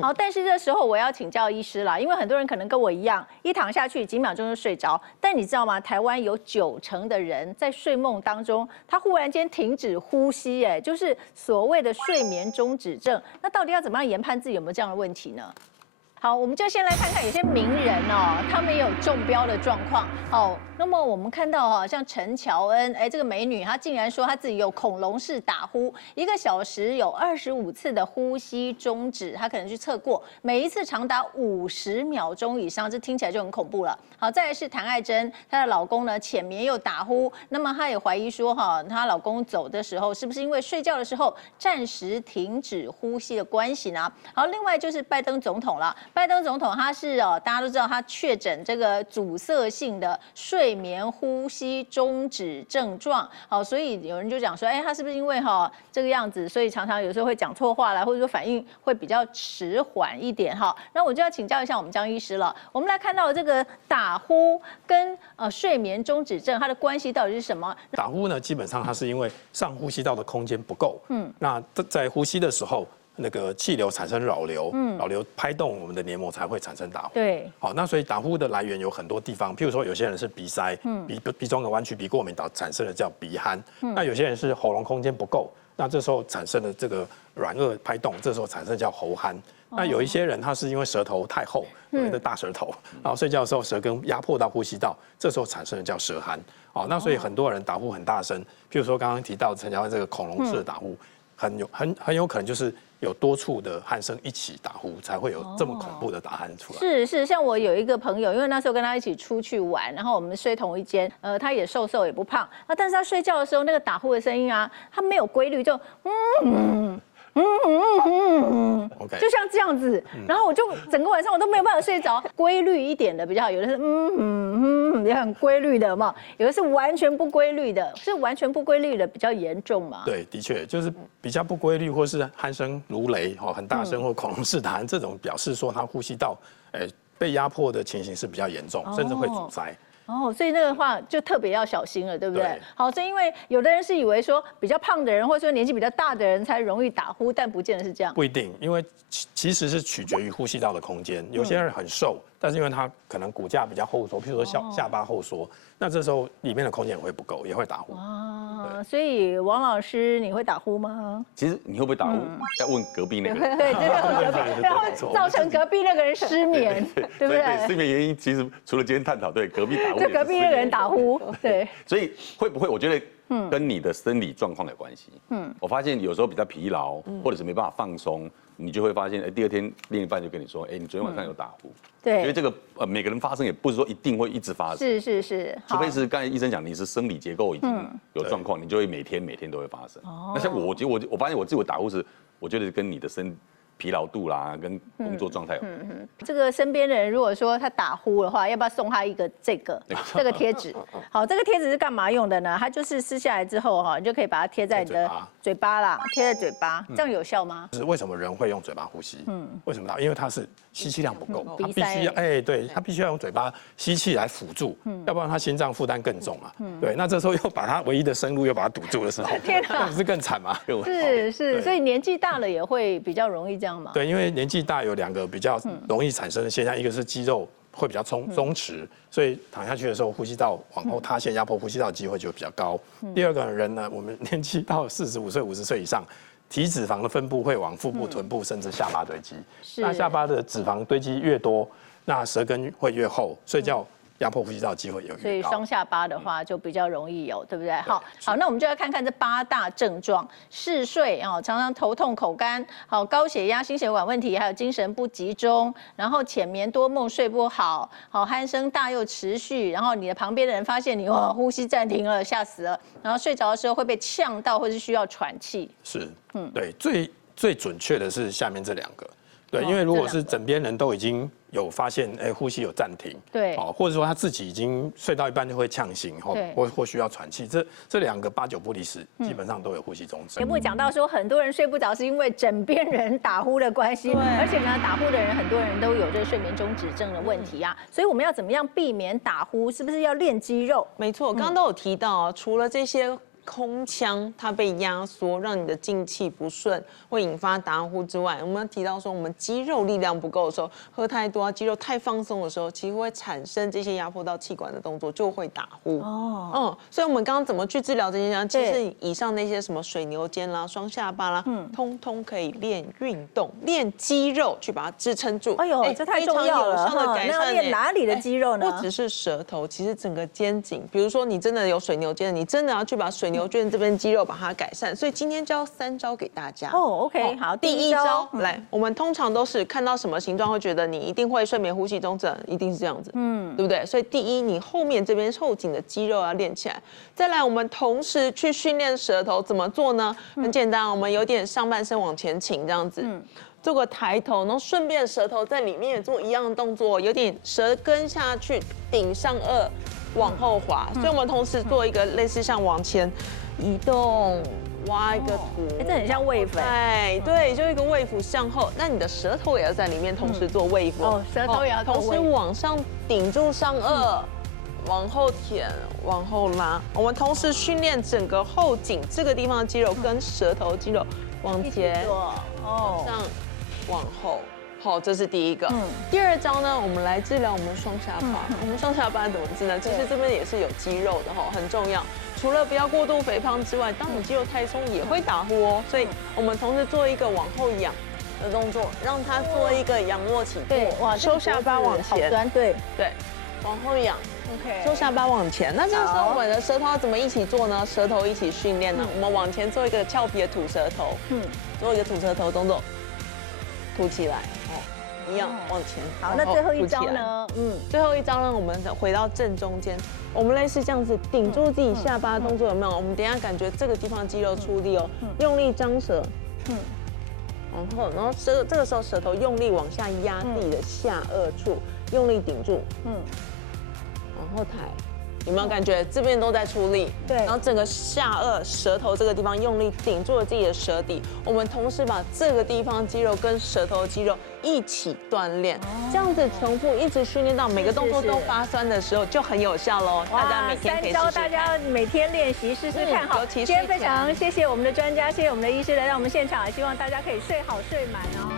好，但是这时候我要请教医师啦，因为很多人可能跟我一样，一躺下去几秒钟就睡着。但你知道吗？台湾有90%的人在睡梦当中，他忽然间停止呼吸，就是所谓的睡眠中止症。那到底要怎么样研判自己有没有这样的问题呢？好，我们就先来看看有些名人哦，他们也有中标的状况。好，那么我们看到像陈乔恩，这个美女她竟然说她自己有恐龙式打呼，1个小时有25次的呼吸中止，她可能去测过，每一次长达50秒钟以上，这听起来就很恐怖了。好，再来是谭爱珍，她的老公呢浅眠又打呼，那么她也怀疑说她老公走的时候是不是因为睡觉的时候暂时停止呼吸的关系呢？好，另外就是拜登总统了。拜登总统他是大家都知道他确诊这个阻塞性的睡眠呼吸中止症状，好，所以有人就讲说，他是不是因为这个样子，所以常常有时候会讲错话啦，或者说反应会比较迟缓一点哈。那我就要请教一下我们江医师了。我们来看到这个打呼跟睡眠中止症它的关系到底是什么？打呼呢，基本上它是因为上呼吸道的空间不够，那在呼吸的时候。那个气流产生扰流，扰流拍动我们的黏膜才会产生打呼。对，好，那所以打呼的来源有很多地方，譬如说有些人是鼻塞，鼻中的弯曲、鼻过敏产生的叫鼻鼾，那有些人是喉咙空间不够，那这时候产生的这个软腭拍动，这时候产生叫喉鼾。那有一些人他是因为舌头太厚，所谓的大舌头，然后睡觉的时候舌根压迫到呼吸道，这时候产生的叫舌鼾。好，那所以很多人打呼很大声，譬如说刚刚提到陈乔恩这个恐龙式的打呼，很有可能就是有多处的鼾声一起打呼，才会有这么恐怖的打鼾出来。是，像我有一个朋友，因为那时候跟他一起出去玩，然后我们睡同一间，他也瘦也不胖，但是他睡觉的时候那个打呼的声音啊，他没有规律，就OK， 就像这样子，然后我就整个晚上我都没有办法睡着。规律一点的比较好，有的是也很规律的嘛，有的是完全不规律的，是完全不规律的比较严重嘛。对，的确就是比较不规律，或是鼾声如雷，很大声或恐龙式打鼾，这种表示说他呼吸道被压迫的情形是比较严重，甚至会阻塞。所以那个话就特别要小心了，对不对？对。好，所以因为有的人是以为说比较胖的人，或者说年纪比较大的人才容易打呼，但不见得是这样。不一定，因为其实是取决于呼吸道的空间。有些人很瘦，但是因为他可能骨架比较后缩，譬如说下巴后缩，那这时候里面的空间也会不够，也会打呼。所以王老师，你会打呼吗？其实你会不会打呼，要问隔壁那个人。对，然后造成隔壁那个人失眠，对不对？失眠原因其实除了今天探讨，对隔壁打呼，就隔壁那个人打呼，对。所以会不会？我觉得跟你的生理状况有关系。我发现有时候比较疲劳，或者是没办法放松，你就会发现，第二天另一半就跟你说，你昨天晚上有打呼。对，因为这个每个人发生也不是说一定会一直发生，是，除非是刚才医生讲你是生理结构已经有状况，你就会每天都会发生。那像我发现我自己打呼是，我觉得跟你的疲劳度啦，跟工作状态有关。这个身边的人如果说他打呼的话，要不要送他一个这个贴纸？好，这个贴纸是干嘛用的呢？它就是撕下来之后你就可以把它贴在你的嘴巴啦，贴在嘴巴，这样有效吗？就是为什么人会用嘴巴呼吸？为什么？因为它是吸气量不够，它鼻必须要塞对，它必须要用嘴巴吸气来辅助，要不然它心脏负担更重嘛。对，那这时候又把它唯一的生路又把它堵住的时候，天哪，那不是更惨吗？是，所以年纪大了也会比较容易这样吗？对，因为年纪大有2个比较容易产生的现象，一个是肌肉会比较松弛，所以躺下去的时候呼吸道往后塌陷，压迫呼吸道的机会就比较高。第二个人呢，我们年纪到45岁、50岁以上，体脂肪的分布会往腹部、臀部甚至下巴堆积。那下巴的脂肪堆积越多，那舌根会越厚，睡觉压迫呼吸道的机会也越高。所以双下巴的话就比较容易有，对不对？好，那我们就要看看这8大症状：嗜睡常常头痛、口干，高血压、心血管问题，还有精神不集中，然后浅眠多梦、睡不好，鼾声大又持续，然后你的旁边的人发现你呼吸暂停了，吓死了，然后睡着的时候会被呛到，或是需要喘气。是，对，最准确的是下面这2个。对，因为如果是枕边人都已经有发现，呼吸有暂停，对，或者说他自己已经睡到一半就会呛醒，或需要喘气，这2个8、9不离十，基本上都有呼吸中止。节目讲到说，很多人睡不着是因为枕边人打呼的关系，而且呢，打呼的人很多人都有这个睡眠中止症的问题啊，所以我们要怎么样避免打呼？是不是要练肌肉？没错，刚刚都有提到，除了这些空腔它被压缩，让你的进气不顺，会引发打呼之外，我们提到说我们肌肉力量不够的时候，喝太多肌肉太放松的时候，其实会产生这些压迫到气管的动作，就会打呼。所以我们刚刚怎么去治疗这些呢？其实以上那些什么水牛肩啦、双下巴啦，通通可以练运动、练肌肉去把它支撑住。哎呦，这太重要了哈！那要练哪里的肌肉呢？不只是舌头，其实整个肩颈，比如说你真的有水牛肩，你真的要去把水牛肩这边肌肉把它改善。所以今天教3招给大家。OK， 好，第一招来，我们通常都是看到什么形状会觉得你一定会睡眠呼吸中止，一定是这样子，对不对？所以第一，你后面这边后颈的肌肉要练起来。再来，我们同时去训练舌头，怎么做呢？很简单，我们有点上半身往前倾这样子。做个抬头，然后顺便舌头在里面也做一样的动作，有点舌根下去顶上颚，往后滑。所以我们同时做一个类似像往前移动，挖一个图，这很像wave。对，就一个wave向后。那你的舌头也要在里面同时做wave。舌头也要同时往上顶住上颚。往后舔，往后拉，我们同时训练整个后颈这个地方的肌肉跟舌头肌肉往前、往上、往后。好，这是第一个。第二招呢，我们来治疗我们双下巴。我们双下巴怎么治呢？其实这边也是有肌肉的哈，很重要。除了不要过度肥胖之外，当你肌肉太松也会打呼哦。所以我们同时做一个往后仰的动作，让它做一个仰卧起坐，收下巴往前，对，往后仰。收下巴往前，那这个时候我们的舌头要怎么一起做呢？舌头一起训练呢？我们往前做一个俏皮的吐舌头，做一个吐舌头动作，吐起来，一样往前。好，那最后一招呢？最后一招呢，我们回到正中间，我们类似这样子顶住自己下巴的动作有没有？我们等一下感觉这个地方肌肉出力哦，用力张舌，然后这个时候舌头用力往下压自己的下颚处，用力顶住，往后抬，有没有感觉这边都在出力？对，然后整个下颚、舌头这个地方用力顶住了自己的舌底，我们同时把这个地方肌肉跟舌头肌肉一起锻炼，这样子重复一直训练到每个动作都发酸的时候，就很有效喽。大家每天可以试试看。3招大家每天练习试试看。好，今天非常谢谢我们的专家，谢谢我们的医师来到我们现场，希望大家可以睡好睡满哦。